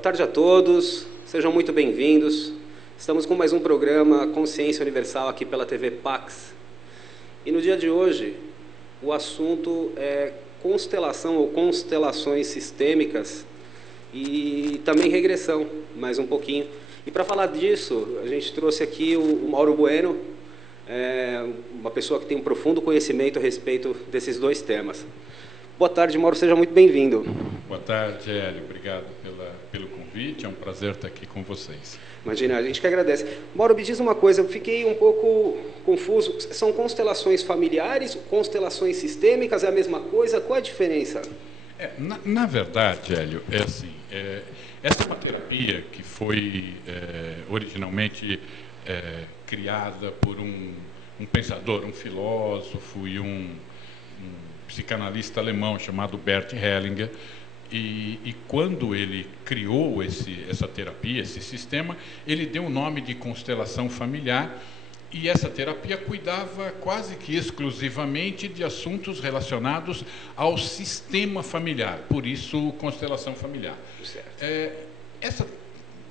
Boa tarde a todos, sejam muito bem-vindos. Estamos com mais um programa Consciência Universal aqui pela TV Pax. E no dia de hoje, o assunto é constelação ou constelações sistêmicas e também regressão, mais um pouquinho. E para falar disso, a gente trouxe aqui o Mauro Bueno, uma pessoa que tem um profundo conhecimento a respeito desses dois temas. Boa tarde, Mauro, seja muito bem-vindo. Boa tarde, Hélio. Obrigado pelo convite. É um prazer estar aqui com vocês. Imagina, a gente que agradece. Mauro, me diz uma coisa, eu fiquei um pouco confuso. São constelações familiares, constelações sistêmicas, é a mesma coisa? Qual é a diferença? Na verdade, Hélio, essa é uma terapia que foi originalmente criada por um pensador, um filósofo e um psicanalista alemão chamado Bert Hellinger, e quando ele criou essa terapia, esse sistema, ele deu o nome de constelação familiar, e essa terapia cuidava quase que exclusivamente de assuntos relacionados ao sistema familiar, por isso constelação familiar.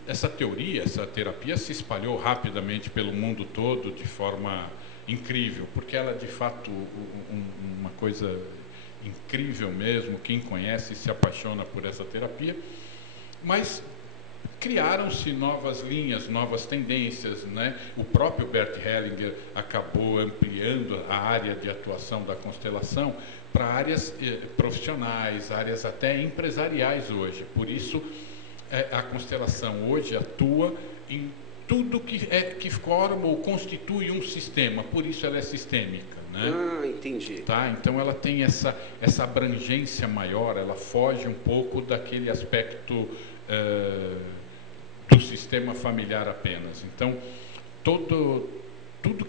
Essa teoria, essa terapia se espalhou rapidamente pelo mundo todo de forma incrível, porque ela é de fato uma coisa incrível mesmo. Quem conhece se apaixona por essa terapia, mas criaram-se novas linhas, novas tendências, né? O próprio Bert Hellinger acabou ampliando a área de atuação da constelação para áreas profissionais, áreas até empresariais hoje. Por isso, a constelação hoje atua em tudo que forma ou constitui um sistema, por isso ela é sistêmica, né? Ah, entendi. Tá? Então ela tem essa abrangência maior, ela foge um pouco daquele aspecto do sistema familiar apenas. Então, tudo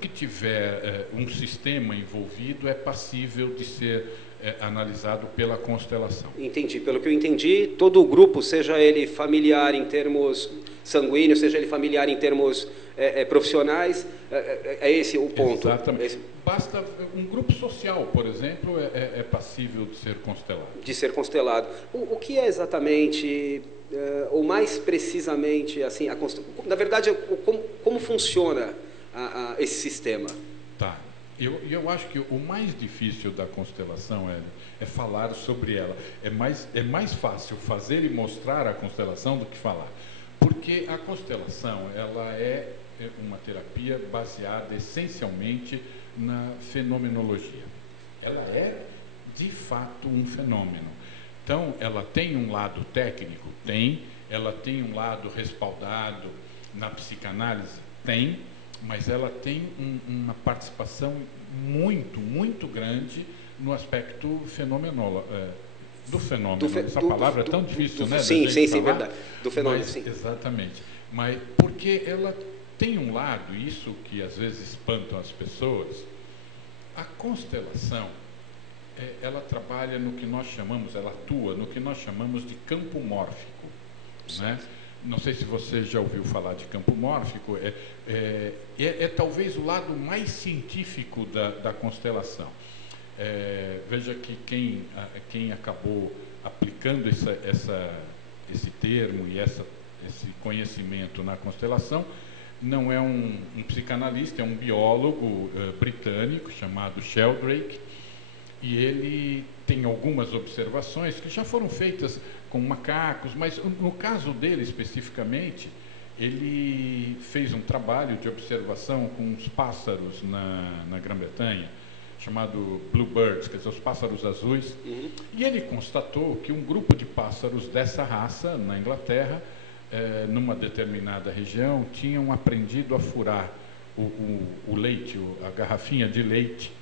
que tiver um sistema envolvido é passível de ser analisado pela constelação. Entendi. Pelo que eu entendi, todo o grupo, seja ele familiar em termos sanguíneos, seja ele familiar em termos profissionais, é esse o ponto. Exatamente. Basta um grupo social, por exemplo, é passível de ser constelado. De ser constelado. O que é exatamente, ou mais precisamente, assim, na verdade, como funciona esse sistema? Tá. Eu acho que o mais difícil da constelação é falar sobre ela. É mais fácil fazer e mostrar a constelação do que falar. Porque a constelação ela é uma terapia baseada essencialmente na fenomenologia. Ela é, de fato, um fenômeno. Então, ela tem um lado técnico? Tem. Ela tem um lado respaldado na psicanálise? Tem. Mas ela tem uma participação muito grande no aspecto do fenômeno. Essa palavra é tão difícil, né? Sim, verdade. Do fenômeno, sim. Exatamente. Mas porque ela tem um lado, isso que às vezes espantam as pessoas, a constelação, ela trabalha no que nós chamamos, ela atua no que nós chamamos de campo mórfico, né? Não sei se você já ouviu falar de campo mórfico, é talvez o lado mais científico da constelação. Veja que quem acabou aplicando esse termo e esse conhecimento na constelação não é um psicanalista, é um biólogo britânico chamado Sheldrake, e ele tem algumas observações que já foram feitas com macacos, mas no caso dele especificamente, ele fez um trabalho de observação com uns pássaros na Grã-Bretanha, chamado bluebirds, quer dizer, os pássaros azuis, e ele constatou que um grupo de pássaros dessa raça, na Inglaterra, numa determinada região, tinham aprendido a furar o leite, a garrafinha de leite,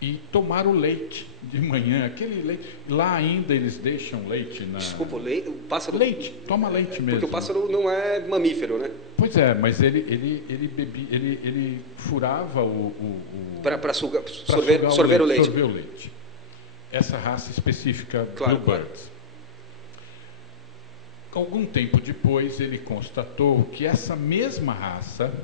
e tomar o leite de manhã, aquele leite. Lá ainda eles deixam leite na... Desculpa, o pássaro... Leite, toma leite mesmo. Porque o pássaro não é mamífero, né? Pois é, mas ele furava para sorver o leite. Essa raça específica, claro, Bluebirds. Algum tempo depois, ele constatou que essa mesma raça,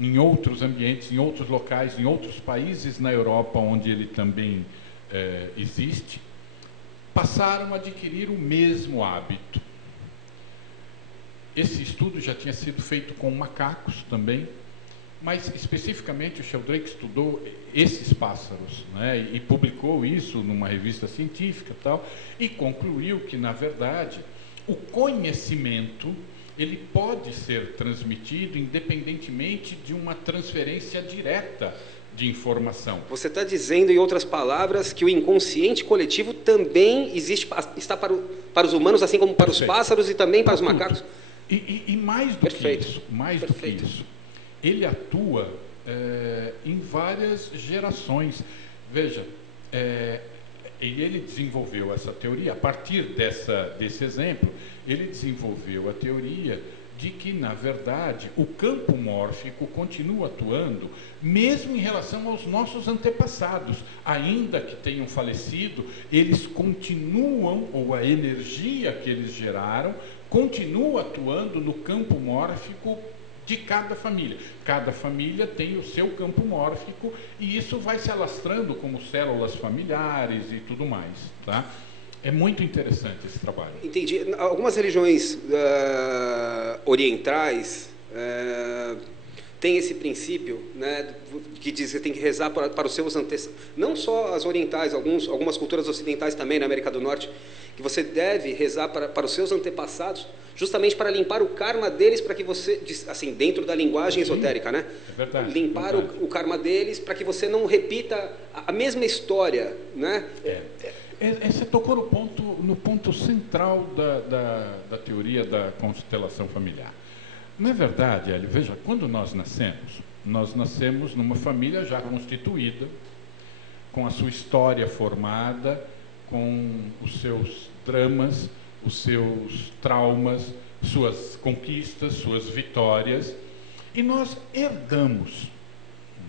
em outros ambientes, em outros locais, em outros países na Europa, onde ele também existe, passaram a adquirir o mesmo hábito. Esse estudo já tinha sido feito com macacos também, mas especificamente o Sheldrake estudou esses pássaros, né, e publicou isso numa revista científica e tal, e concluiu que, na verdade, o conhecimento ele pode ser transmitido independentemente de uma transferência direta de informação. Você está dizendo, em outras palavras, que o inconsciente coletivo também está para os humanos, assim como para os pássaros e também para os macacos? E mais do que isso, ele atua em várias gerações. Veja, ele desenvolveu essa teoria, a partir desse exemplo, ele desenvolveu a teoria de que, na verdade, o campo mórfico continua atuando mesmo em relação aos nossos antepassados. Ainda que tenham falecido, eles continuam, ou a energia que eles geraram, continua atuando no campo mórfico de cada família. Cada família tem o seu campo mórfico e isso vai se alastrando como células familiares e tudo mais, tá? É muito interessante esse trabalho. Entendi. Algumas religiões orientais têm esse princípio, né, que diz que você tem que rezar para os seus antepassados. Não só as orientais, algumas culturas ocidentais também, na América do Norte, que você deve rezar para os seus antepassados, justamente para limpar o karma deles, para que você, assim, dentro da linguagem esotérica, né? É verdade. Limpar o karma deles, para que você não repita a mesma história, né? Você tocou no ponto central da teoria da constelação familiar. Na verdade, Hélio, veja, quando nós nascemos numa família já constituída, com a sua história formada, com os seus dramas, os seus traumas, suas conquistas, suas vitórias, e nós herdamos,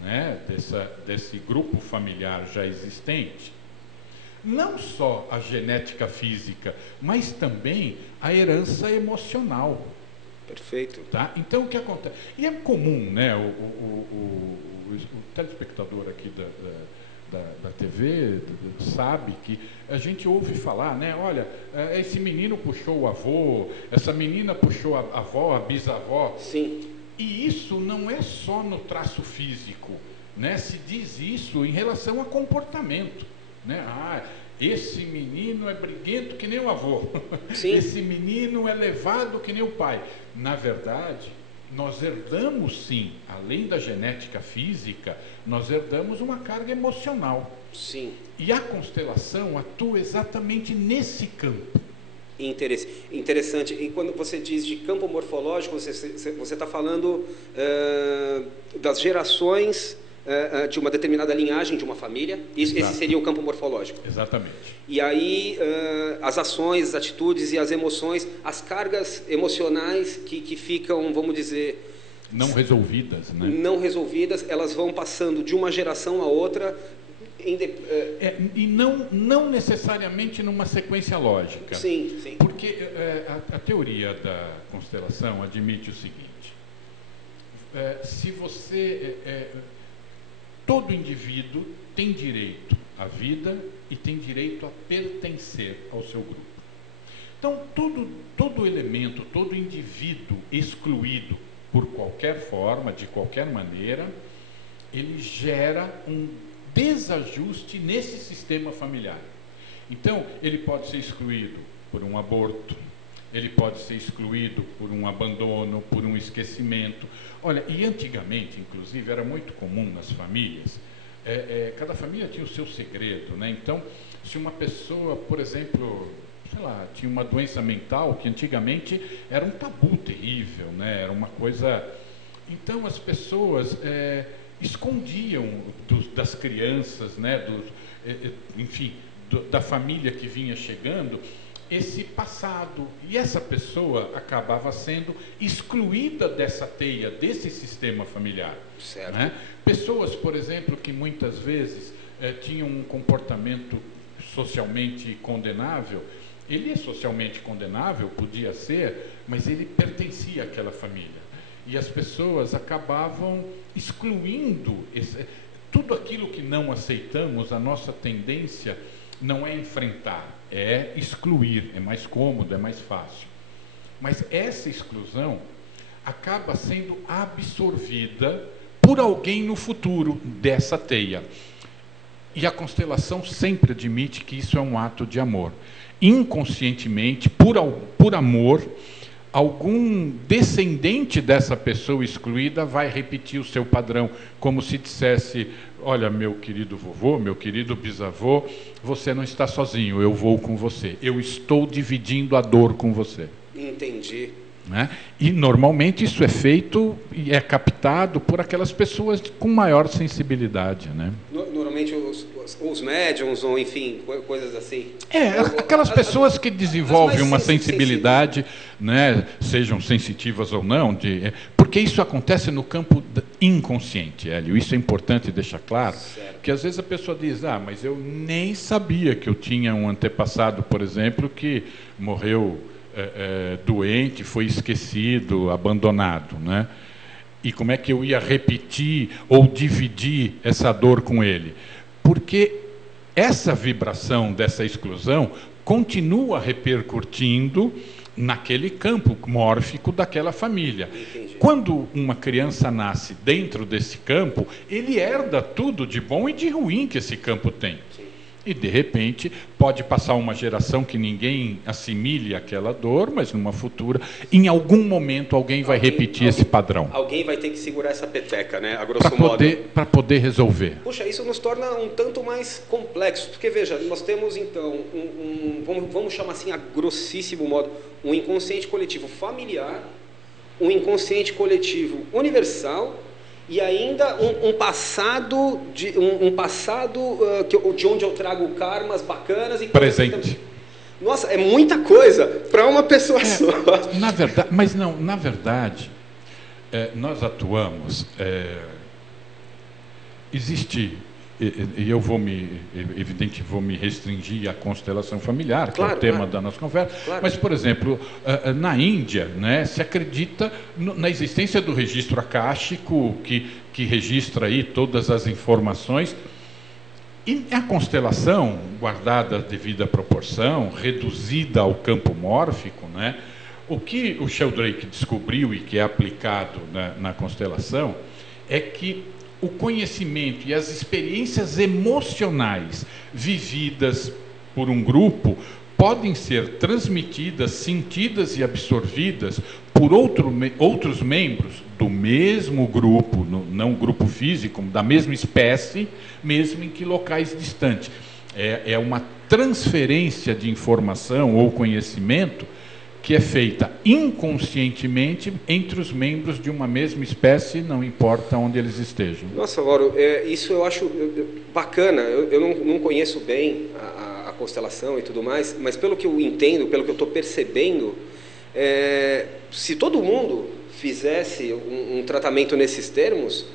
né, desse grupo familiar já existente, não só a genética física, mas também a herança emocional. Perfeito. Tá? Então, o que acontece? E é comum, né, o telespectador aqui da TV sabe que a gente ouve falar, né, olha, esse menino puxou o avô, essa menina puxou a avó, a bisavó. Sim. E isso não é só no traço físico, né? Se diz isso em relação a comportamento, né? Esse menino é briguento que nem o avô. Sim. Esse menino é levado que nem o pai. Na verdade, nós herdamos sim, além da genética física, nós herdamos uma carga emocional. Sim. E a constelação atua exatamente nesse campo. Interessante. E quando você diz de campo morfológico, você está falando das gerações de uma determinada linhagem de uma família. Esse seria o campo morfológico. Exatamente. E aí as ações, as atitudes e as emoções, as cargas emocionais que ficam, vamos dizer, não resolvidas, né? Não resolvidas, elas vão passando de uma geração a outra. E não necessariamente numa sequência lógica. Sim, sim. Porque a teoria da constelação admite o seguinte: se você todo indivíduo tem direito à vida e tem direito a pertencer ao seu grupo. Então, todo elemento, todo indivíduo excluído por qualquer forma, de qualquer maneira, ele gera um desajuste nesse sistema familiar. Então, ele pode ser excluído por um aborto, ele pode ser excluído por um abandono, por um esquecimento. Olha, e antigamente, inclusive, era muito comum nas famílias, cada família tinha o seu segredo, né? Então, se uma pessoa, por exemplo, sei lá, tinha uma doença mental, que antigamente era um tabu terrível, né? Era uma coisa... Então, as pessoas escondiam das crianças, né? Enfim, da família que vinha chegando, esse passado, e essa pessoa acabava sendo excluída dessa teia, desse sistema familiar. Certo. Né? Pessoas, por exemplo, que muitas vezes tinham um comportamento socialmente condenável. Ele é socialmente condenável, podia ser, mas ele pertencia àquela família. E as pessoas acabavam excluindo tudo aquilo que não aceitamos. A nossa tendência não é enfrentar, é excluir, é mais cômodo, é mais fácil. Mas essa exclusão acaba sendo absorvida por alguém no futuro dessa teia. E a constelação sempre admite que isso é um ato de amor. Inconscientemente, por amor, algum descendente dessa pessoa excluída vai repetir o seu padrão, como se dissesse: olha, meu querido vovô, meu querido bisavô, você não está sozinho, eu vou com você, eu estou dividindo a dor com você. Entendi. Né? E normalmente isso é feito e é captado por aquelas pessoas com maior sensibilidade, né? Normalmente os médiums, ou enfim, coisas assim. Aquelas pessoas que desenvolvem uma sensibilidade, né, sejam sensitivas ou não, porque isso acontece no campo inconsciente, Hélio. Isso é importante deixar claro, que às vezes a pessoa diz: mas eu nem sabia que eu tinha um antepassado, por exemplo, que morreu doente, foi esquecido, abandonado, né? E como é que eu ia repetir ou dividir essa dor com ele? Porque essa vibração dessa exclusão continua repercutindo naquele campo mórfico daquela família. Entendi. Quando uma criança nasce dentro desse campo, ele herda tudo de bom e de ruim que esse campo tem. Sim. E, de repente, pode passar uma geração que ninguém assimile aquela dor, mas numa futura, em algum momento, alguém vai repetir esse padrão. Alguém vai ter que segurar essa peteca, né? A grosso modo. Para poder resolver. Puxa, isso nos torna um tanto mais complexo, porque, veja, nós temos, então, vamos chamar assim, a grossíssimo modo, um inconsciente coletivo familiar, um inconsciente coletivo universal, e ainda um passado de onde eu trago karmas bacanas e presente. Nossa, é muita coisa para uma pessoa só. Na verdade, mas não, na verdade, nós atuamos. Existe, e eu vou me restringir à constelação familiar, que é o tema da nossa conversa. Claro. Mas, por exemplo, na Índia, né, se acredita na existência do registro akáshico, que registra aí todas as informações. E a constelação, guardada a devida proporção, reduzida ao campo mórfico, né, o que o Sheldrake descobriu e que é aplicado na constelação é que o conhecimento e as experiências emocionais vividas por um grupo podem ser transmitidas, sentidas e absorvidas por outros membros do mesmo grupo, não grupo físico, da mesma espécie, mesmo em que locais distantes. É uma transferência de informação ou conhecimento que é feita inconscientemente entre os membros de uma mesma espécie, não importa onde eles estejam. Nossa, Mauro, isso eu acho bacana. Eu não conheço bem a constelação e tudo mais, mas pelo que eu entendo, pelo que eu estou percebendo, se todo mundo fizesse um tratamento nesses termos,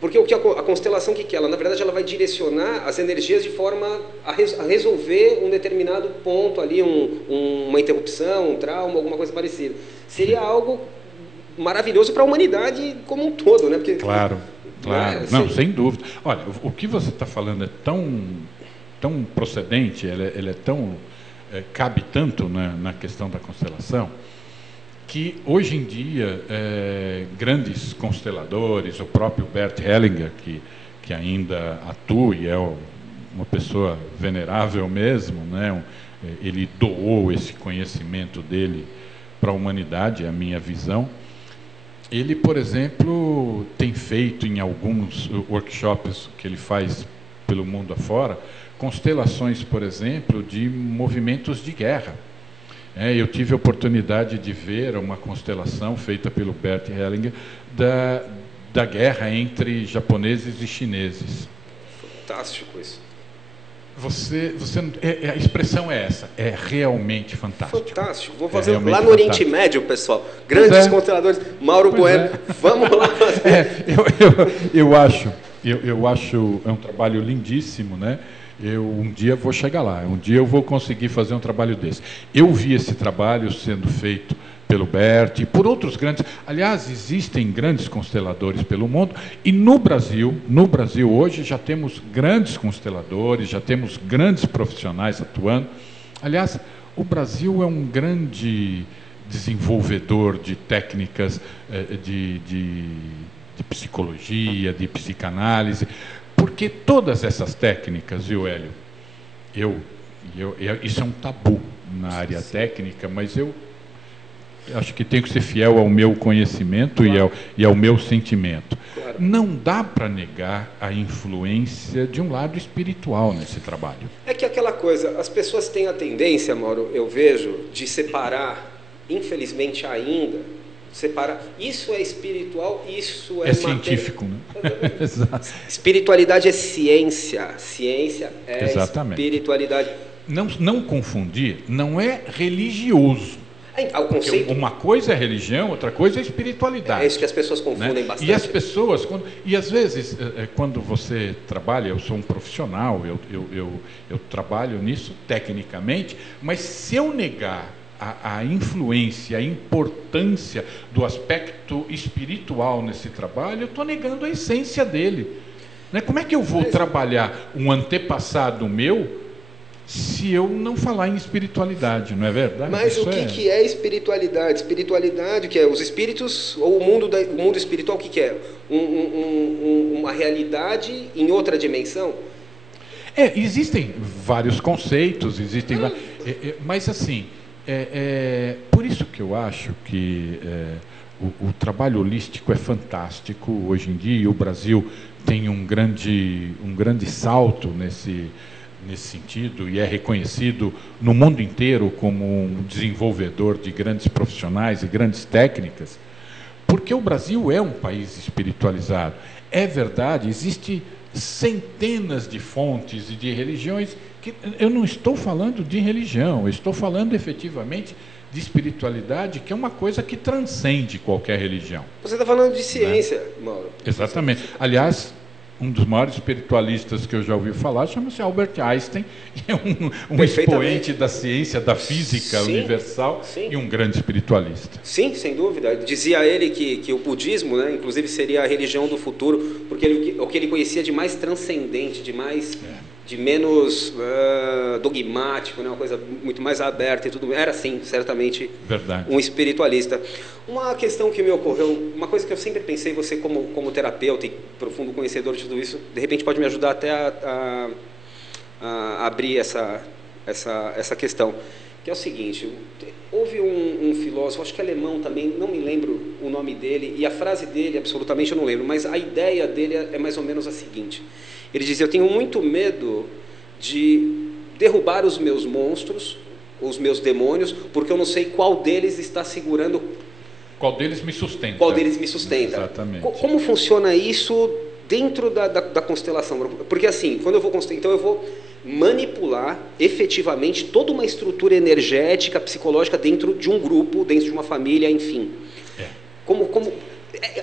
porque a constelação, o que ela? Na verdade, ela vai direcionar as energias de forma a resolver um determinado ponto ali, uma interrupção, um trauma, alguma coisa parecida. Seria algo maravilhoso para a humanidade como um todo, né? Porque, claro. Não, sem dúvida. Olha, o que você está falando é tão procedente, ele é tão... cabe tanto na questão da constelação, que hoje em dia grandes consteladores, o próprio Bert Hellinger, que ainda atua e é uma pessoa venerável mesmo, né? Ele doou esse conhecimento dele para a humanidade, é a minha visão. Ele, por exemplo, tem feito em alguns workshops que ele faz pelo mundo afora, constelações, por exemplo, de movimentos de guerra. Eu tive a oportunidade de ver uma constelação feita pelo Bert Hellinger da guerra entre japoneses e chineses. Fantástico isso. A expressão é essa, é realmente fantástico. Fantástico. Vou fazer lá no Oriente Médio, pessoal. Grandes consteladores. Mauro Bueno, vamos lá fazer. Eu acho, é um trabalho lindíssimo, né? Um dia vou chegar lá, um dia eu vou conseguir fazer um trabalho desse. Eu vi esse trabalho sendo feito pelo Bert, por outros grandes. Aliás, existem grandes consteladores pelo mundo, e no Brasil hoje já temos grandes consteladores, já temos grandes profissionais atuando. Aliás, o Brasil é um grande desenvolvedor de técnicas de psicologia, de psicanálise, porque todas essas técnicas, viu, Hélio? Isso é um tabu na área técnica, mas eu acho que tenho que ser fiel ao meu conhecimento, claro, e ao meu sentimento. Claro. Não dá para negar a influência de um lado espiritual nesse trabalho. É que aquela coisa, as pessoas têm a tendência, Mauro, eu vejo, de separar, infelizmente ainda, separar, isso é espiritual, isso é científico, né? Exato. Espiritualidade é ciência, ciência é exatamente. Espiritualidade. Não confundir, não é religioso. O conceito... Uma coisa é religião, outra coisa é espiritualidade. É isso que as pessoas confundem, né? Bastante. E as pessoas, e às vezes, quando você trabalha, eu sou um profissional, eu trabalho nisso tecnicamente, mas se eu negar a influência, a importância do aspecto espiritual nesse trabalho, eu estou negando a essência dele. Né? Como é que eu vou trabalhar um antepassado meu se eu não falar em espiritualidade, não é verdade? Mas isso que é espiritualidade? Espiritualidade, que é os espíritos, ou o mundo espiritual, o que é? Uma realidade em outra dimensão? Existem vários conceitos, mas assim, por isso que eu acho que o trabalho holístico é fantástico hoje em dia, e o Brasil tem um grande salto nesse sentido, e é reconhecido no mundo inteiro como um desenvolvedor de grandes profissionais e grandes técnicas, porque o Brasil é um país espiritualizado. É verdade, existe centenas de fontes e de religiões, que eu não estou falando de religião, eu estou falando efetivamente de espiritualidade, que é uma coisa que transcende qualquer religião. Você está falando de ciência, né, Mauro? Exatamente. Aliás, um dos maiores espiritualistas que eu já ouvi falar chama-se Albert Einstein, e é um expoente da ciência, da física universal, e um grande espiritualista. Sim, sem dúvida. Dizia ele que o budismo, né, inclusive, seria a religião do futuro, porque o que ele conhecia de mais transcendente, de mais... de menos dogmático, né? Uma coisa muito mais aberta e tudo. Era, sim, certamente, verdade, um espiritualista. Uma questão que me ocorreu, uma coisa que eu sempre pensei, você como terapeuta e profundo conhecedor de tudo isso, de repente pode me ajudar até a abrir essa questão, que é o seguinte: houve um filósofo, acho que alemão também, não me lembro o nome dele, e a frase dele, absolutamente eu não lembro, mas a ideia dele é mais ou menos a seguinte. Ele dizia: eu tenho muito medo de derrubar os meus monstros, os meus demônios, porque eu não sei qual deles está segurando... Qual deles me sustenta. Qual deles me sustenta. Exatamente. Como funciona isso dentro da constelação? Porque assim, quando eu vou constelar, então eu vou manipular efetivamente toda uma estrutura energética, psicológica dentro de um grupo, dentro de uma família, enfim.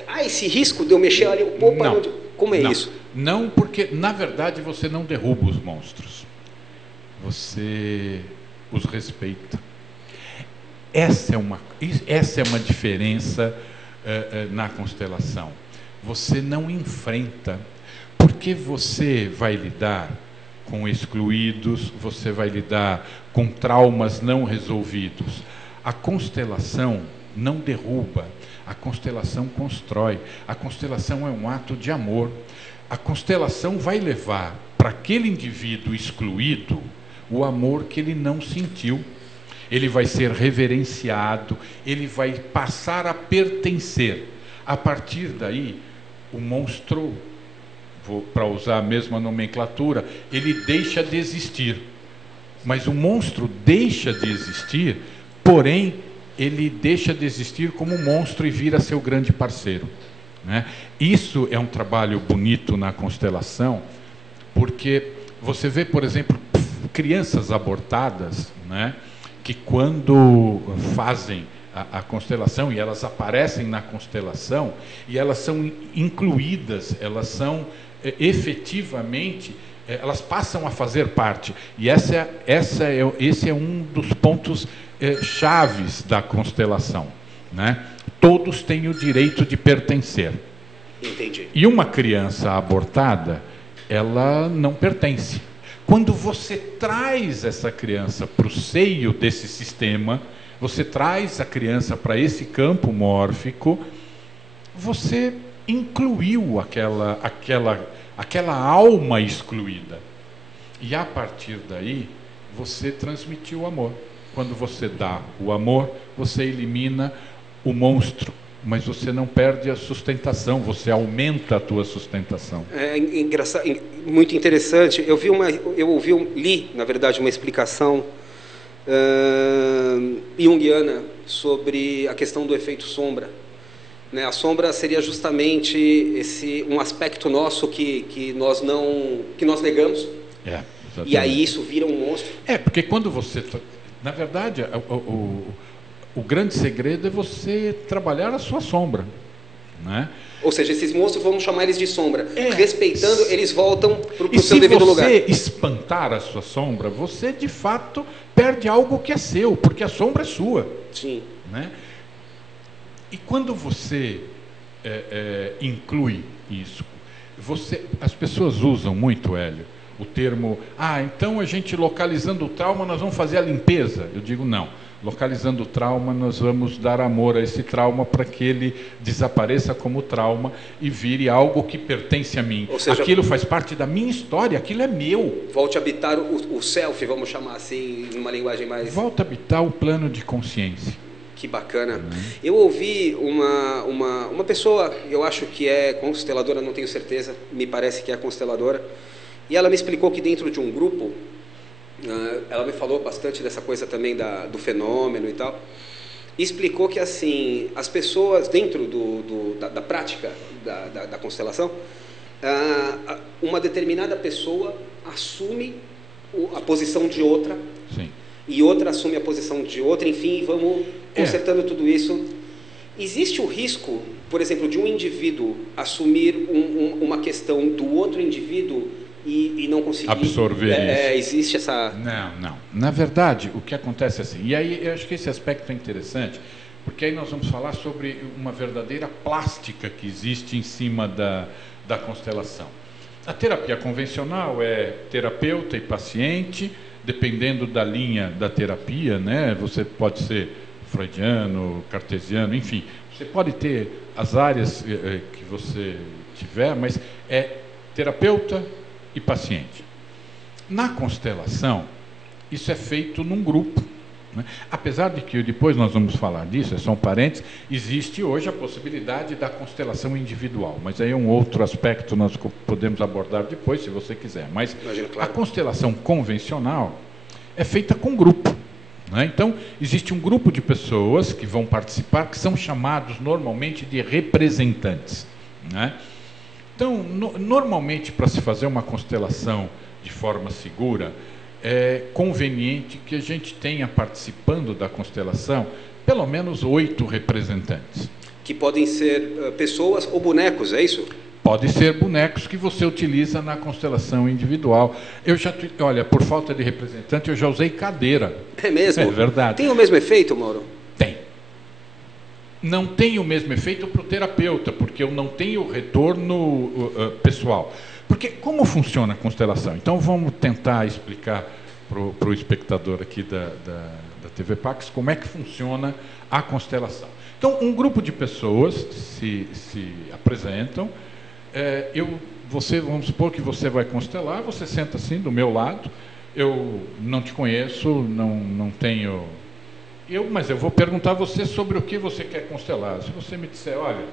Há esse risco de eu mexer ali? Não. Como é isso? Não, porque, na verdade, você não derruba os monstros. Você os respeita. Essa é uma diferença na constelação. Você não enfrenta, porque você vai lidar com excluídos, você vai lidar com traumas não resolvidos. A constelação não derruba, a constelação constrói. A constelação é um ato de amor. A constelação vai levar para aquele indivíduo excluído o amor que ele não sentiu. Ele vai ser reverenciado, ele vai passar a pertencer. A partir daí, o monstro, para usar a mesma nomenclatura, ele deixa de existir. Mas o monstro deixa de existir, porém, ele deixa de existir como monstro e vira seu grande parceiro. Né? Isso é um trabalho bonito na constelação, porque você vê, por exemplo, crianças abortadas, né, que quando fazem a constelação, e elas aparecem na constelação, e elas são incluídas, elas são efetivamente, elas passam a fazer parte. E esse é um dos pontos chaves da constelação. né? Todos têm o direito de pertencer. Entendi. E uma criança abortada, ela não pertence. Quando você traz essa criança para o seio desse sistema, você traz a criança para esse campo mórfico, você incluiu aquela alma excluída. E a partir daí, você transmitiu o amor. Quando você dá o amor, você elimina o monstro, mas você não perde a sustentação, você aumenta a tua sustentação. É engraçado, muito interessante. Li, na verdade, uma explicação junguiana sobre a questão do efeito sombra. Né? A sombra seria justamente um aspecto nosso que nós negamos. E aí isso vira um monstro. Porque quando você... Na verdade, o grande segredo é você trabalhar a sua sombra, né? Ou seja, esses monstros, vamos chamar eles de sombra. Respeitando, eles voltam para o seu devido lugar. E se você espantar a sua sombra, você de fato perde algo que é seu, porque a sombra é sua. Sim. Né? E quando você inclui isso, as pessoas usam muito, Hélio, o termo, então a gente localizando o trauma, nós vamos fazer a limpeza. Eu digo, não. Localizando o trauma, nós vamos dar amor a esse trauma para que ele desapareça como trauma e vire algo que pertence a mim. Ou seja, aquilo faz parte da minha história, aquilo é meu. Volte a habitar o self, vamos chamar assim, numa linguagem mais... Volta a habitar o plano de consciência. Que bacana. Eu ouvi uma pessoa, eu acho que é consteladora, não tenho certeza, me parece que é consteladora, e ela me explicou que dentro de um grupo, ela me falou bastante dessa coisa também do fenômeno e tal, e explicou que assim, as pessoas dentro da prática da constelação, uma determinada pessoa assume a posição de outra. Sim. E outra assume a posição de outra, enfim, vamos consertando tudo isso. Existe o risco, por exemplo, de um indivíduo assumir uma questão do outro indivíduo e não conseguir absorver isso? Existe essa... Não. Na verdade, o que acontece é assim, e aí eu acho que esse aspecto é interessante, porque aí nós vamos falar sobre uma verdadeira plástica que existe em cima da constelação. A terapia convencional é terapeuta e paciente, dependendo da linha da terapia, né? Você pode ser freudiano, cartesiano, enfim, você pode ter as áreas que você tiver, mas é terapeuta e paciente. Na constelação, isso é feito num grupo, né? Apesar de que depois nós vamos falar disso, é só um parênteses, existe hoje a possibilidade da constelação individual, mas aí é um outro aspecto nós podemos abordar depois, se você quiser. Mas imagino, claro. A constelação convencional é feita com grupo, né? Então, existe um grupo de pessoas que vão participar, que são chamados normalmente de representantes, né? Então, normalmente, para se fazer uma constelação de forma segura, é conveniente que a gente tenha participando da constelação pelo menos 8 representantes. Que podem ser pessoas ou bonecos, é isso? Pode ser bonecos que você utiliza na constelação individual. Olha, por falta de representante, eu já usei cadeira. É mesmo? É verdade. Tem o mesmo efeito, Mauro? Tem. Não tem o mesmo efeito para o terapeuta, porque eu não tenho retorno pessoal. Porque como funciona a constelação? Então vamos tentar explicar para o espectador aqui da TV Pax como é que funciona a constelação. Então um grupo de pessoas se apresentam, vamos supor que você vai constelar, você senta assim do meu lado, eu não te conheço, não tenho... Mas eu vou perguntar a você sobre o que você quer constelar. Se você me disser, olha,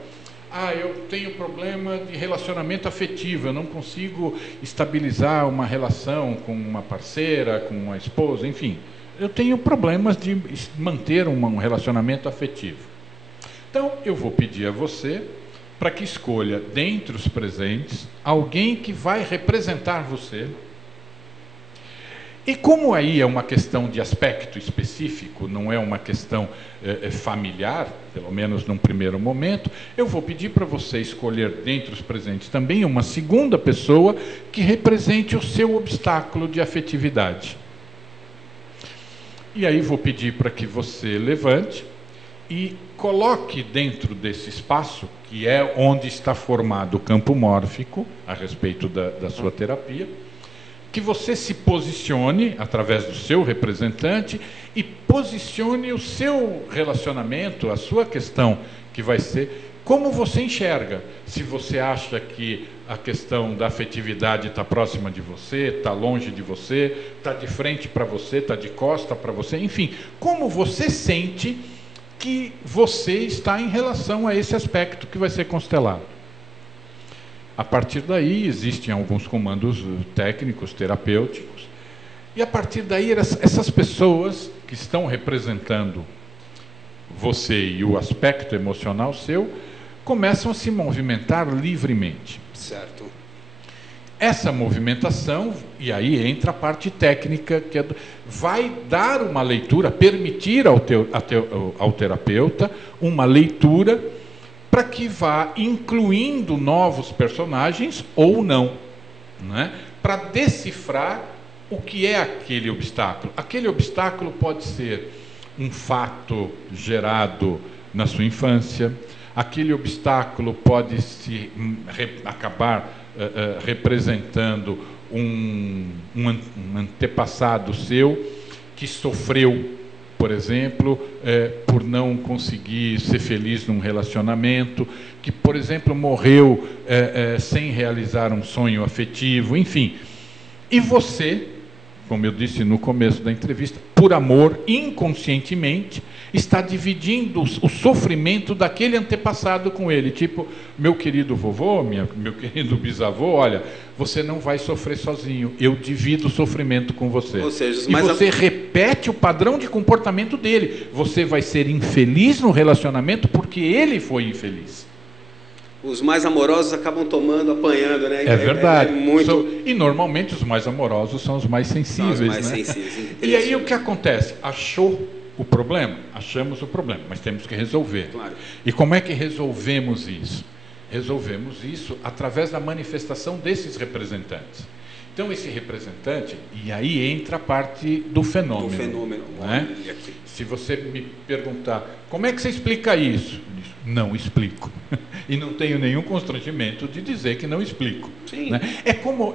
eu tenho problema de relacionamento afetivo, eu não consigo estabilizar uma relação com uma parceira, com uma esposa, enfim. Eu tenho problemas de manter um relacionamento afetivo. Então, eu vou pedir a você para que escolha, dentre os presentes, alguém que vai representar você. E como aí é uma questão de aspecto específico, não é uma questão familiar, pelo menos num primeiro momento, eu vou pedir para você escolher dentre os presentes também uma segunda pessoa que represente o seu obstáculo de afetividade. E aí vou pedir para que você levante e coloque dentro desse espaço, que é onde está formado o campo mórfico, a respeito da sua terapia, que você se posicione através do seu representante e posicione o seu relacionamento, a sua questão, que vai ser como você enxerga. Se você acha que a questão da afetividade está próxima de você, está longe de você, está de frente para você, está de costa para você, enfim, como você sente que você está em relação a esse aspecto que vai ser constelado. A partir daí, existem alguns comandos técnicos, terapêuticos, e a partir daí, essas pessoas que estão representando você e o aspecto emocional seu, começam a se movimentar livremente. Certo. Essa movimentação, e aí entra a parte técnica, que vai dar uma leitura, permitir ao terapeuta uma leitura para que vá incluindo novos personagens ou não, né? Para decifrar o que é aquele obstáculo. Aquele obstáculo pode ser um fato gerado na sua infância, aquele obstáculo pode acabar representando um antepassado seu que sofreu, por exemplo, por não conseguir ser feliz num relacionamento, que, por exemplo, morreu sem realizar um sonho afetivo, enfim. E você, como eu disse no começo da entrevista, por amor, inconscientemente, está dividindo o sofrimento daquele antepassado com ele. Tipo, meu querido vovô, meu querido bisavô, olha, você não vai sofrer sozinho, eu divido o sofrimento com você. Ou seja, e você repete o padrão de comportamento dele. Você vai ser infeliz no relacionamento porque ele foi infeliz. Os mais amorosos acabam apanhando, né? É verdade. Muito... E normalmente os mais amorosos são os mais sensíveis. São os mais né? sensíveis. E aí o que acontece? Achou o problema? Achamos o problema, mas temos que resolver. Claro. E como é que resolvemos isso? Resolvemos isso através da manifestação desses representantes. Então esse representante, e aí entra a parte do fenômeno. Do fenômeno. Né? Se você me perguntar, como é que você explica isso? Não explico. E não tenho nenhum constrangimento de dizer que não explico. Sim. Né? É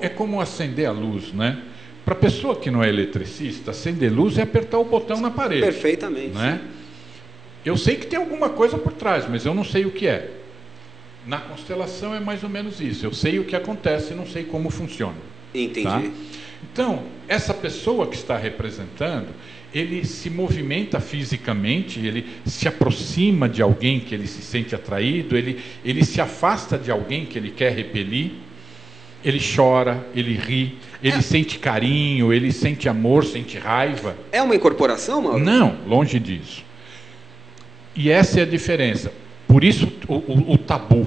como acender a luz, né? Para a pessoa que não é eletricista, acender luz é apertar o botão na parede. Perfeitamente. Né? Eu sei que tem alguma coisa por trás, mas eu não sei o que é. Na constelação é mais ou menos isso. Eu sei o que acontece e não sei como funciona. Entendi. Tá? Então, essa pessoa que está representando, ele se movimenta fisicamente, ele se aproxima de alguém que ele se sente atraído, ele se afasta de alguém que ele quer repelir, ele chora, ele ri, ele sente carinho, ele sente amor, sente raiva. É uma incorporação, Mauro? Não, longe disso. E essa é a diferença. Por isso o tabu,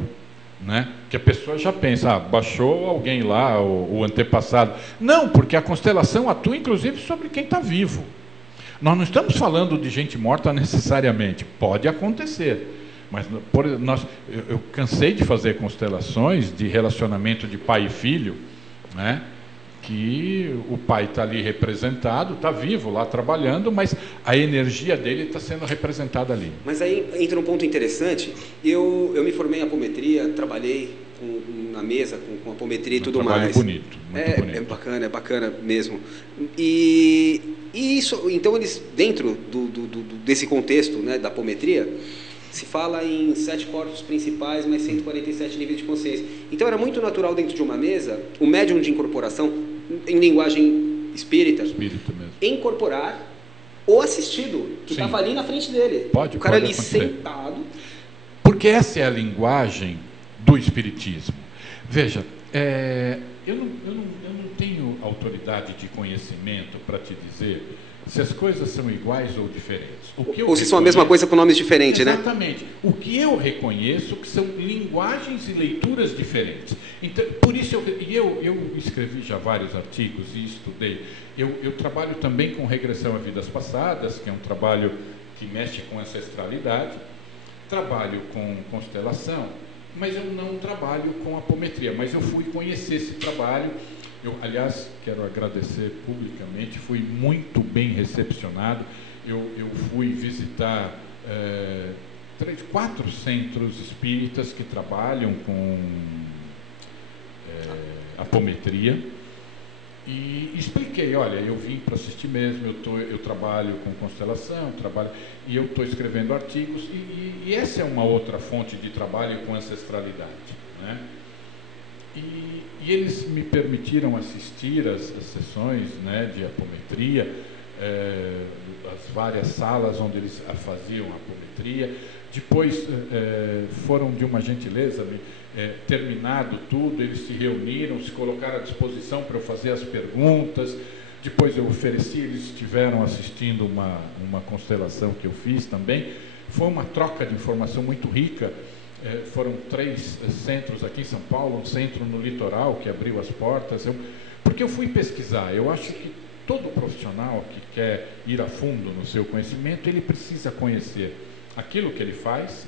né? Que a pessoa já pensa, baixou alguém lá, o antepassado. Não, porque a constelação atua inclusive sobre quem está vivo. Nós não estamos falando de gente morta necessariamente, pode acontecer. Mas eu cansei de fazer constelações de relacionamento de pai e filho, né? Que o pai está ali representado, está vivo lá trabalhando, mas a energia dele está sendo representada ali. Mas aí entra um ponto interessante. Eu me formei em apometria, trabalhei na mesa com apometria e tudo mais. Bonito, muito bonito. É bacana mesmo. E isso, então eles, dentro desse contexto, né, da apometria, se fala em 7 corpos principais, mais 147 níveis de consciência. Então era muito natural dentro de uma mesa, o médium de incorporação, em linguagem espírita mesmo, incorporar o assistido, que estava ali na frente dele. Pode, o cara ali acontecer. Sentado. Porque essa é a linguagem do espiritismo. Veja, eu não tenho autoridade de conhecimento para te dizer se as coisas são iguais ou diferentes. Ou se são a mesma coisa com nomes diferentes, né? Exatamente. O que eu reconheço que são linguagens e leituras diferentes. Então, por isso eu escrevi já vários artigos e estudei. Eu trabalho também com regressão a vidas passadas, que é um trabalho que mexe com ancestralidade. Trabalho com constelação, mas eu não trabalho com apometria. Mas eu fui conhecer esse trabalho. Eu, aliás, quero agradecer publicamente, fui muito bem recepcionado. Eu fui visitar 4 centros espíritas que trabalham com apometria. E expliquei, olha, eu vim para assistir mesmo, eu trabalho com constelação, e eu estou escrevendo artigos, e essa é uma outra fonte de trabalho com ancestralidade, né? E eles me permitiram assistir as sessões, né, de apometria, as várias salas onde eles faziam apometria. Depois foram de uma gentileza, terminado tudo, eles se reuniram, se colocaram à disposição para eu fazer as perguntas. Depois eu ofereci, eles estiveram assistindo uma constelação que eu fiz também. Foi uma troca de informação muito rica. Foram 3 centros aqui em São Paulo, um centro no litoral que abriu as portas. Porque eu fui pesquisar. Eu acho que todo profissional que quer ir a fundo no seu conhecimento, ele precisa conhecer aquilo que ele faz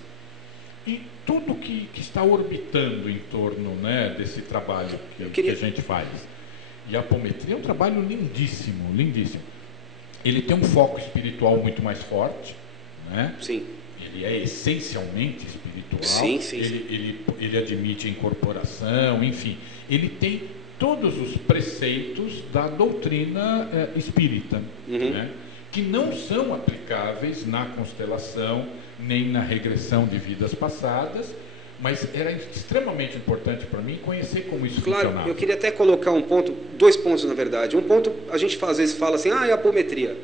e tudo que está orbitando em torno, né, desse trabalho que a gente faz. E a apometria é um trabalho lindíssimo, lindíssimo. Ele tem um foco espiritual muito mais forte, né? Sim. Ele é essencialmente espiritual. Sim, sim, ele admite incorporação, enfim. Ele tem todos os preceitos da doutrina espírita, né, que não são aplicáveis na constelação, nem na regressão de vidas passadas, mas era extremamente importante para mim conhecer como isso funcionava. Claro, eu queria até colocar um ponto, 2 pontos na verdade. Um ponto, a gente às vezes fala assim, é apometria.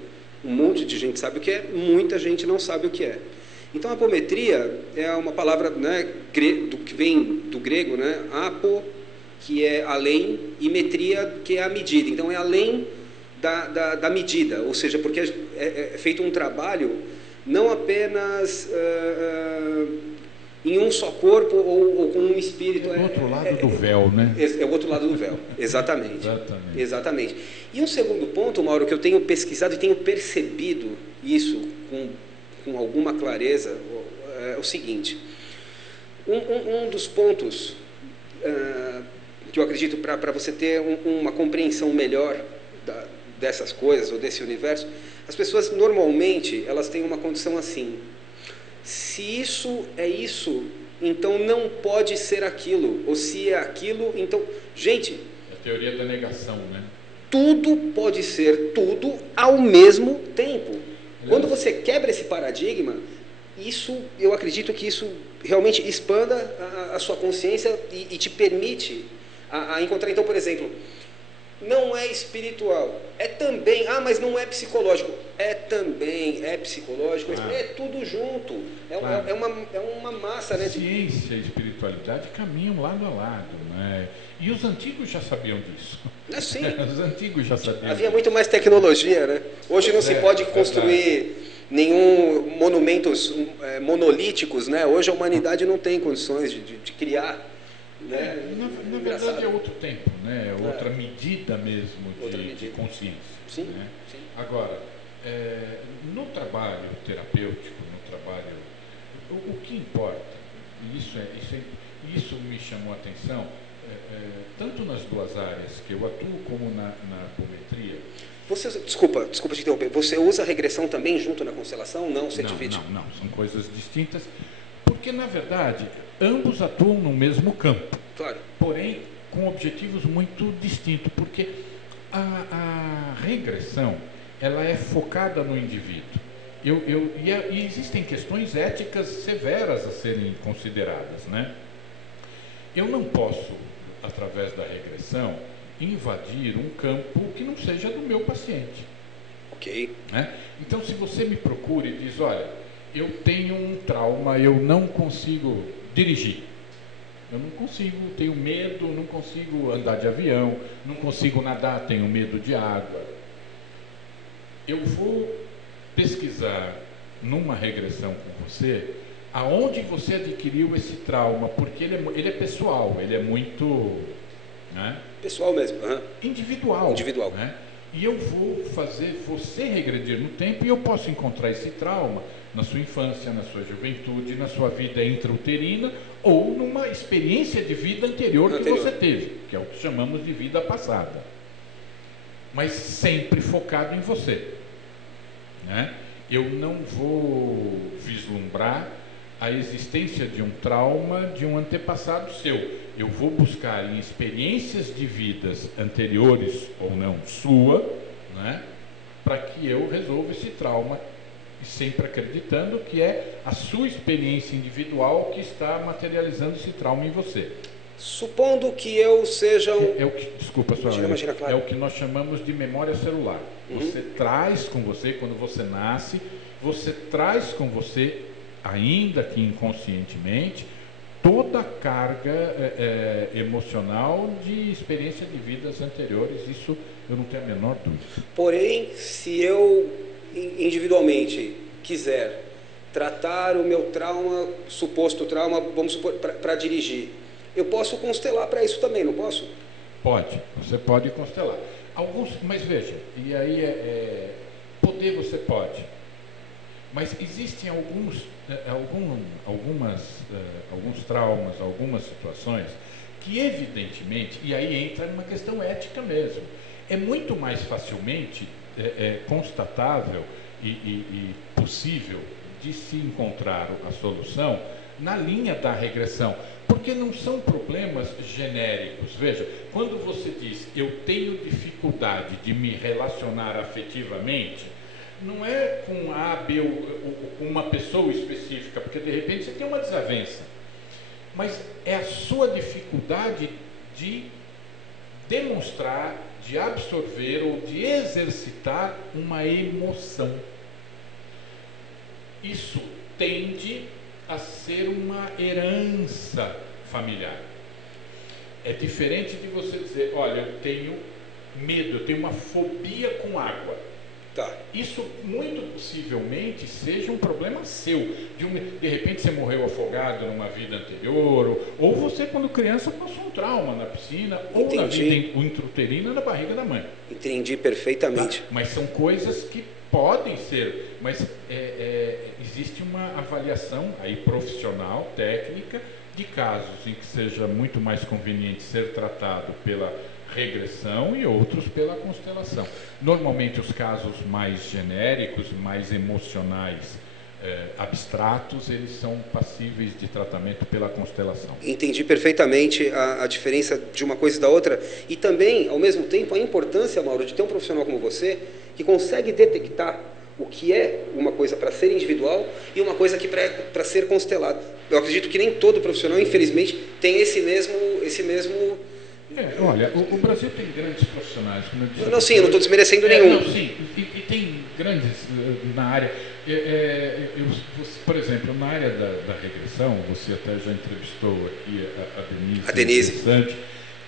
Um monte de gente sabe o que é, muita gente não sabe o que é. Então a apometria é uma palavra, né, que vem do grego, né, apo, que é além, e metria, que é a medida. Então é além da medida, ou seja, porque é feito um trabalho não apenas em um só corpo ou com um espírito. É o outro lado do véu, né? É o outro lado do véu, exatamente. Exatamente. E um segundo ponto, Mauro, que eu tenho pesquisado e tenho percebido isso com alguma clareza, é o seguinte. Um dos pontos que eu acredito para você ter uma compreensão melhor dessas coisas ou desse universo, as pessoas normalmente elas têm uma condição assim: se isso é isso, então não pode ser aquilo, ou se é aquilo, então, gente, é a teoria da negação, né? Tudo pode ser tudo ao mesmo tempo. Quando você quebra esse paradigma, isso, eu acredito que isso realmente expanda a sua consciência e te permite a encontrar. Então, por exemplo, não é espiritual, é também, mas não é psicológico, é também, é psicológico, é tudo junto, é uma massa, né? Ciência e espiritualidade caminham lado a lado, né? E os antigos já sabiam disso. Sim. Os antigos já sabiam. Havia muito mais tecnologia, né? Hoje não se pode construir nenhum monumentos monolíticos, né? Hoje a humanidade não tem condições de criar. Né? Na verdade é outro tempo, né? Outra medida mesmo de consciência. Sim, né? sim. Agora, no trabalho terapêutico, no trabalho, o que importa, isso me chamou a atenção, tanto nas 2 áreas que eu atuo como na apometria. Desculpa te interromper. Você usa a regressão também junto na constelação? Não, você divide? Não, são coisas distintas, porque na verdade ambos atuam no mesmo campo, claro, porém com objetivos muito distintos, porque a regressão ela é focada no indivíduo. E existem questões éticas severas a serem consideradas, né? Eu não posso, através da regressão, invadir um campo que não seja do meu paciente. Ok. Né? Então, se você me procura e diz, olha, eu tenho um trauma, eu não consigo dirigir, eu não consigo, tenho medo, não consigo andar de avião, não consigo nadar, tenho medo de água. Eu vou pesquisar numa regressão com você aonde você adquiriu esse trauma, porque ele é pessoal, ele é muito, né? Pessoal mesmo. Individual. Né? E eu vou fazer você regredir no tempo e eu posso encontrar esse trauma na sua infância, na sua juventude, na sua vida intrauterina ou numa experiência de vida anterior que você teve, que é o que chamamos de vida passada. Mas sempre focado em você. Né? Eu não vou vislumbrar a existência de um trauma de um antepassado seu. Eu vou buscar em experiências de vidas anteriores ou não sua, né, para que eu resolva esse trauma, e sempre acreditando que é a sua experiência individual que está materializando esse trauma em você. Supondo que eu seja desculpa, imagina, claro. É o que nós chamamos de memória celular. Você traz com você, quando você nasce, você traz com você, ainda que inconscientemente, toda a carga emocional de experiência de vidas anteriores. Isso eu não tenho a menor dúvida. Porém, se eu individualmente quiser tratar o meu trauma, suposto trauma, vamos supor, para dirigir, eu posso constelar para isso também, não posso? Pode, você pode constelar. Mas veja, e aí poder você pode. Mas existem alguns traumas, algumas situações que evidentemente, e aí entra numa questão ética mesmo, é muito mais facilmente constatável e possível de se encontrar a solução na linha da regressão, porque não são problemas genéricos. Veja, quando você diz eu tenho dificuldade de me relacionar afetivamente, não é com A, B ou com uma pessoa específica, porque de repente você tem uma desavença, mas é a sua dificuldade de demonstrar, de absorver ou de exercitar uma emoção. Isso tende a ser uma herança familiar. É diferente de você dizer, olha, eu tenho medo, eu tenho uma fobia com água. Tá. Isso muito possivelmente seja um problema seu. De repente você morreu afogado numa vida anterior, ou você quando criança passou um trauma na piscina, ou na vida intrauterina na barriga da mãe. Entendi perfeitamente. Tá? Mas são coisas que podem ser, mas existe uma avaliação aí profissional, técnica, de casos em que seja muito mais conveniente ser tratado pela regressão e outros pela constelação. Normalmente os casos mais genéricos, mais emocionais, abstratos, eles são passíveis de tratamento pela constelação. Entendi perfeitamente a diferença de uma coisa e da outra, e também, ao mesmo tempo, a importância, Mauro, de ter um profissional como você, que consegue detectar o que é uma coisa para ser individual e uma coisa que para ser constelado. Eu acredito que nem todo profissional, infelizmente, tem esse mesmo olha, o Brasil tem grandes profissionais, como eu disse. Não, sim, eu não estou desmerecendo nenhum. Não, sim, e tem grandes na área. Por exemplo, na área da regressão, você até já entrevistou aqui a Denise.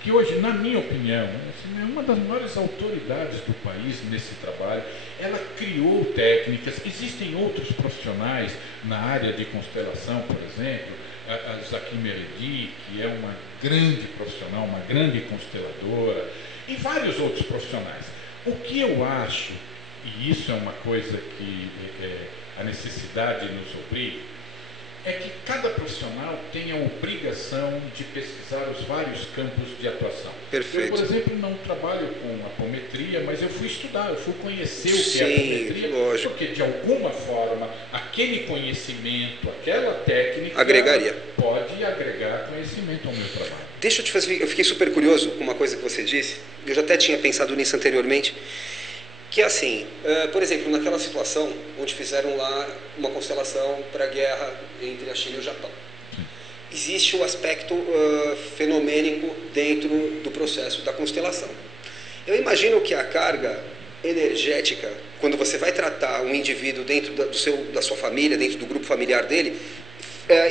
Que hoje, na minha opinião, assim, é uma das maiores autoridades do país nesse trabalho. Ela criou técnicas, existem outros profissionais na área de constelação, por exemplo, a Zaki Meredi, que é uma grande profissional, uma grande consteladora, e vários outros profissionais. O que eu acho, e isso é uma coisa que a necessidade nos obriga, é que cada profissional tem a obrigação de pesquisar os vários campos de atuação. Perfeito. Eu, por exemplo, não trabalho com apometria, mas eu fui estudar, eu fui conhecer o que é apometria, lógico. Porque, de alguma forma, aquele conhecimento, aquela técnica agregaria. Pode agregar conhecimento ao meu trabalho. Deixa eu te fazer, eu fiquei super curioso com uma coisa que você disse, eu já até tinha pensado nisso anteriormente, que é assim, por exemplo, naquela situação onde fizeram lá uma constelação para a guerra entre a China e o Japão. Existe o aspecto fenomênico dentro do processo da constelação. Eu imagino que a carga energética, quando você vai tratar um indivíduo dentro da sua família, dentro do grupo familiar dele,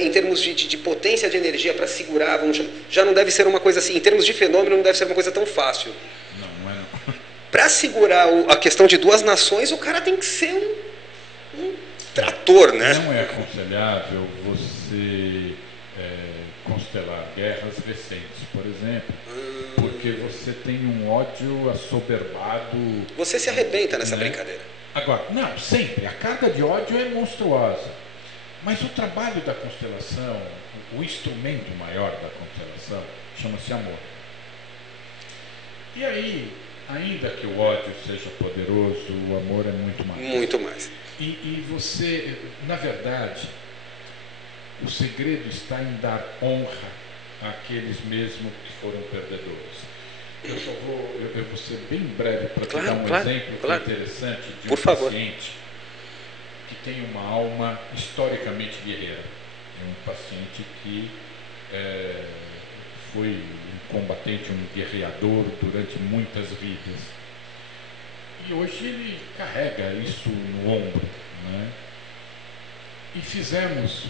em termos de potência de energia para segurar, vamos chamar, já não deve ser uma coisa assim, em termos de fenômeno, não deve ser uma coisa tão fácil. Para segurar a questão de duas nações, o cara tem que ser um trator, né? Não é aconselhável você constelar guerras recentes, por exemplo, porque você tem um ódio assoberbado. Você se arrebenta nessa brincadeira. Agora, não, sempre. A carga de ódio é monstruosa. Mas o trabalho da constelação, o instrumento maior da constelação, chama-se amor. E aí, ainda que o ódio seja poderoso, o amor é muito mais. Muito mais. E você, na verdade, O segredo está em dar honra àqueles mesmo que foram perdedores. Eu vou ser bem breve para te dar um exemplo que é interessante de um paciente que tem uma alma historicamente guerreira. É um paciente que foi um combatente, um guerreador durante muitas vidas. E hoje ele carrega isso no ombro, né? E fizemos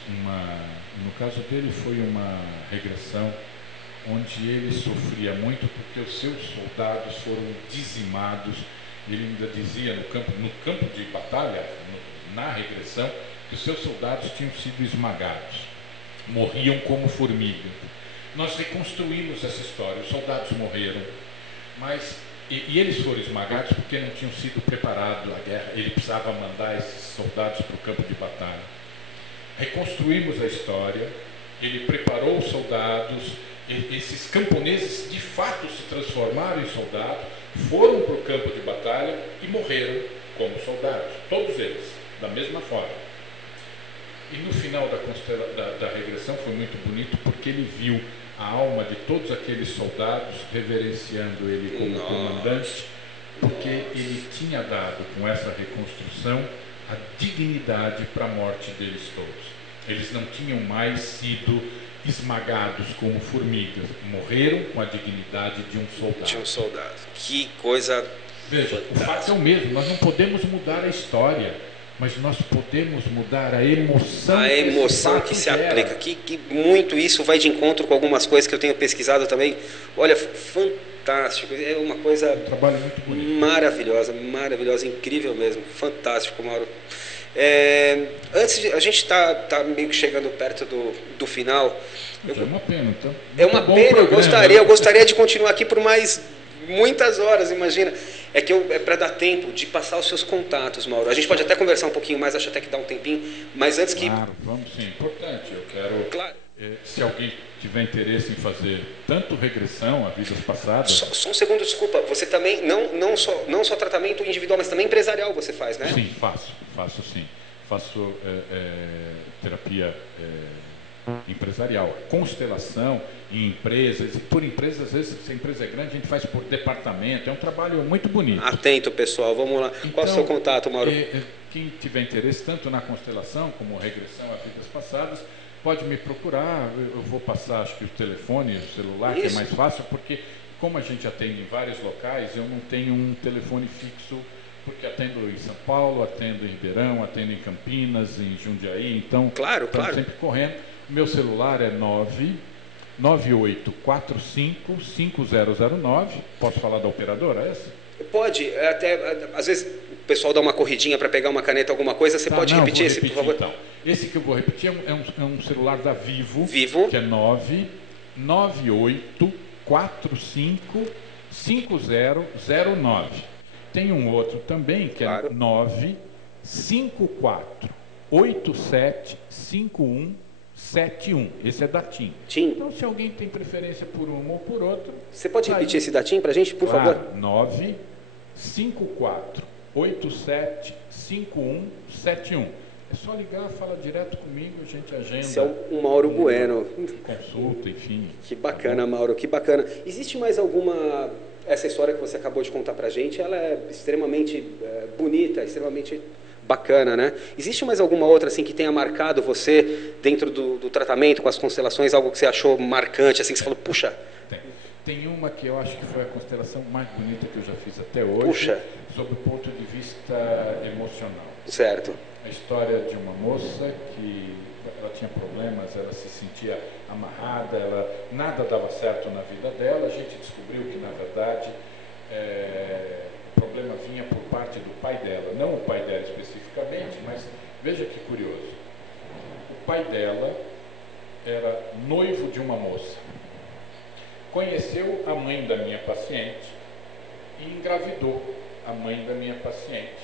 no caso dele foi uma regressão onde ele sofria muito porque os seus soldados foram dizimados. Ele ainda dizia no campo de batalha, na regressão, que os seus soldados tinham sido esmagados, morriam como formigas. Nós reconstruímos essa história, os soldados morreram, mas e eles foram esmagados porque não tinham sido preparados à guerra. Ele precisava mandar esses soldados para o campo de batalha. Reconstruímos a história, ele preparou os soldados, esses camponeses de fato se transformaram em soldados, foram para o campo de batalha e morreram como soldados, todos eles, da mesma forma. E no final da regressão foi muito bonito porque ele viu a alma de todos aqueles soldados reverenciando ele como comandante, porque ele tinha dado com essa reconstrução a dignidade para a morte deles todos. Eles não tinham mais sido esmagados como formigas, morreram com a dignidade de um soldado. De um soldado. Que coisa. Veja, o fato é o mesmo, nós não podemos mudar a história, mas nós podemos mudar a emoção. A emoção que se aplica. Que muito isso vai de encontro com algumas coisas que eu tenho pesquisado também. Olha, fantástico. É uma coisa. Um trabalho muito bonito. Maravilhosa, incrível mesmo. Fantástico, Mauro. A gente está meio que chegando perto do final. É uma pena, então. É uma pena, eu gostaria de continuar aqui por mais muitas horas, imagina. É para dar tempo de passar os seus contatos, Mauro. A gente pode até conversar um pouquinho mais, acho até que dá um tempinho, mas antes que... Claro, vamos sim, importante. Eu quero... Claro. Se alguém tiver interesse em fazer tanto regressão a vidas passadas... Só um segundo, desculpa. Você também, não só tratamento individual, mas também empresarial você faz, né? Sim, faço sim. Faço terapia empresarial, constelação em empresas, e por empresas, às vezes, se a empresa é grande, a gente faz por departamento, é um trabalho muito bonito. Atento, pessoal, vamos lá. Então, qual é o seu contato, Mauro? Quem tiver interesse tanto na constelação como regressão a vidas passadas, pode me procurar. Eu vou passar, acho que o telefone, o celular, que é mais fácil, porque como a gente atende em vários locais, eu não tenho um telefone fixo, porque atendo em São Paulo, atendo em Ribeirão, atendo em Campinas, em Jundiaí, então claro. sempre correndo. Meu celular é 998455009. Posso falar da operadora essa? Pode, até às vezes o pessoal dá uma corridinha para pegar uma caneta, alguma coisa, você pode repetir esse, por favor? Então. Esse que eu vou repetir é um celular da Vivo, que é 994455009. Tem um outro também, que é 954875171. Esse é da TIM. Então, se alguém tem preferência por uma ou por outra... Você pode repetir esse da TIM para a gente, por favor? 954875171. É só ligar, fala direto comigo, a gente agenda. Esse é o Mauro Bueno. Consulta, enfim. Que bacana, Mauro, que bacana. Existe mais alguma... Essa história que você acabou de contar para a gente, ela é extremamente bonita, extremamente bacana, né? Existe mais alguma outra assim que tenha marcado você dentro do tratamento com as constelações, algo que você achou marcante, assim, que você falou, puxa... Tem uma que eu acho que foi a constelação mais bonita que eu já fiz até hoje, sob o ponto de vista emocional. Certo. A história de uma moça que ela tinha problemas, ela se sentia amarrada, nada dava certo na vida dela. A gente descobriu que, na verdade, o problema vinha por parte do pai dela, não o pai dela especificamente, mas veja que curioso. O pai dela era noivo de uma moça, conheceu a mãe da minha paciente e engravidou a mãe da minha paciente,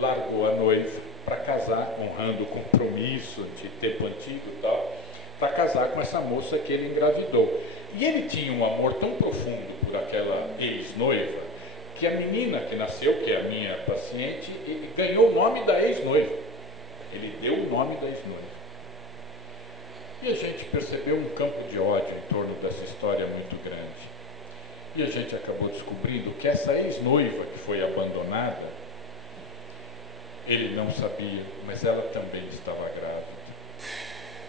largou a noiva para casar, honrando o compromisso de tempo antigo e tal, para casar com essa moça que ele engravidou. E ele tinha um amor tão profundo por aquela ex-noiva, que a menina que nasceu, que é a minha paciente, ganhou o nome da ex-noiva. Ele deu o nome da ex-noiva. E a gente percebeu um campo de ódio em torno dessa história muito grande. E a gente acabou descobrindo que essa ex-noiva que foi abandonada, ele não sabia, mas ela também estava grávida.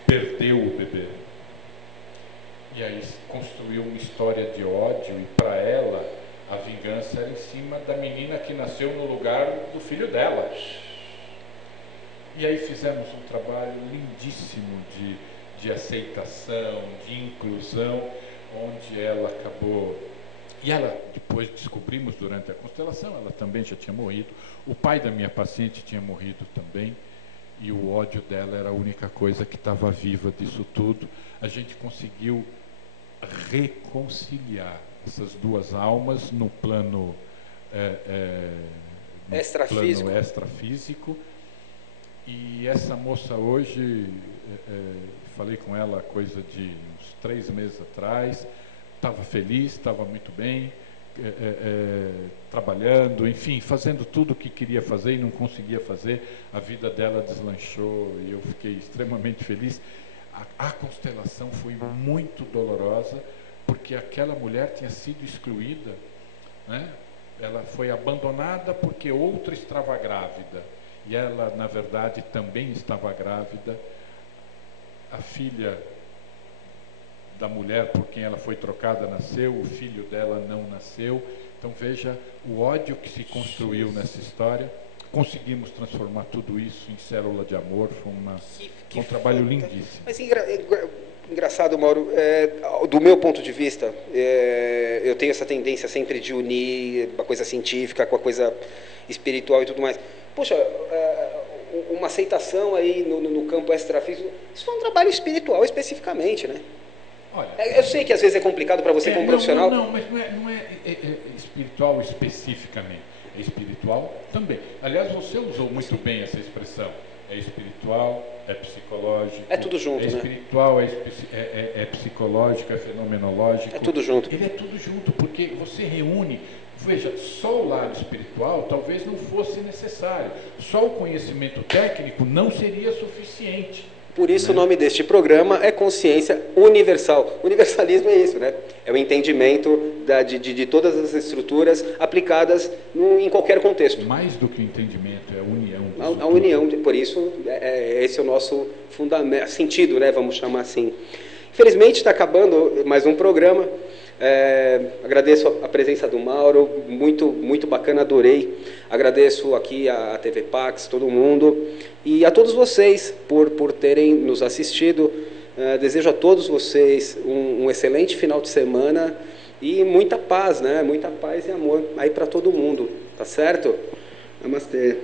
Perdeu o bebê. E aí construiu uma história de ódio, e para ela a vingança era em cima da menina que nasceu no lugar do filho dela. E aí fizemos um trabalho lindíssimo de aceitação, de inclusão, onde ela acabou... E ela, depois descobrimos durante a constelação, ela também já tinha morrido. O pai da minha paciente tinha morrido também. E o ódio dela era a única coisa que estava viva disso tudo. A gente conseguiu reconciliar essas duas almas no plano, extrafísico. E essa moça hoje, falei com ela coisa de uns 3 meses atrás, estava feliz, estava muito bem, trabalhando, enfim, fazendo tudo o que queria fazer e não conseguia fazer. A vida dela deslanchou e eu fiquei extremamente feliz. A constelação foi muito dolorosa, porque aquela mulher tinha sido excluída, né? Ela foi abandonada porque outra estava grávida, e ela, na verdade, também estava grávida. A filha da mulher por quem ela foi trocada nasceu, o filho dela não nasceu. Então veja o ódio que se construiu nessa história. Conseguimos transformar tudo isso em célula de amor. Foi um trabalho lindíssimo. Mas engraçado, Mauro, do meu ponto de vista, eu tenho essa tendência sempre de unir a coisa científica com a coisa espiritual e tudo mais. Poxa, uma aceitação aí no campo extrafísico, isso é um trabalho espiritual especificamente, né? Olha, eu sei que às vezes é complicado para você como profissional. Não, mas não é espiritual especificamente, é espiritual também. Aliás, você usou muito bem essa expressão. É espiritual, é psicológico. É tudo junto, é espiritual, né? É psicológico, é fenomenológico. É tudo junto. Ele é tudo junto, porque você reúne. Veja, só o lado espiritual talvez não fosse necessário. Só o conhecimento técnico não seria suficiente. Por isso, o nome deste programa é Consciência Universal. Universalismo é isso, né? É o entendimento de todas as estruturas aplicadas em qualquer contexto. Mais do que o entendimento, é a união. A união, por isso, esse é o nosso fundamento, sentido, né? Vamos chamar assim. Infelizmente, está acabando mais um programa. Agradeço a presença do Mauro, muito bacana, adorei. Agradeço aqui a TV Pax, todo mundo, e a todos vocês por terem nos assistido. Desejo a todos vocês um excelente final de semana e muita paz, né? Muita paz e amor aí para todo mundo, tá certo? Namastê.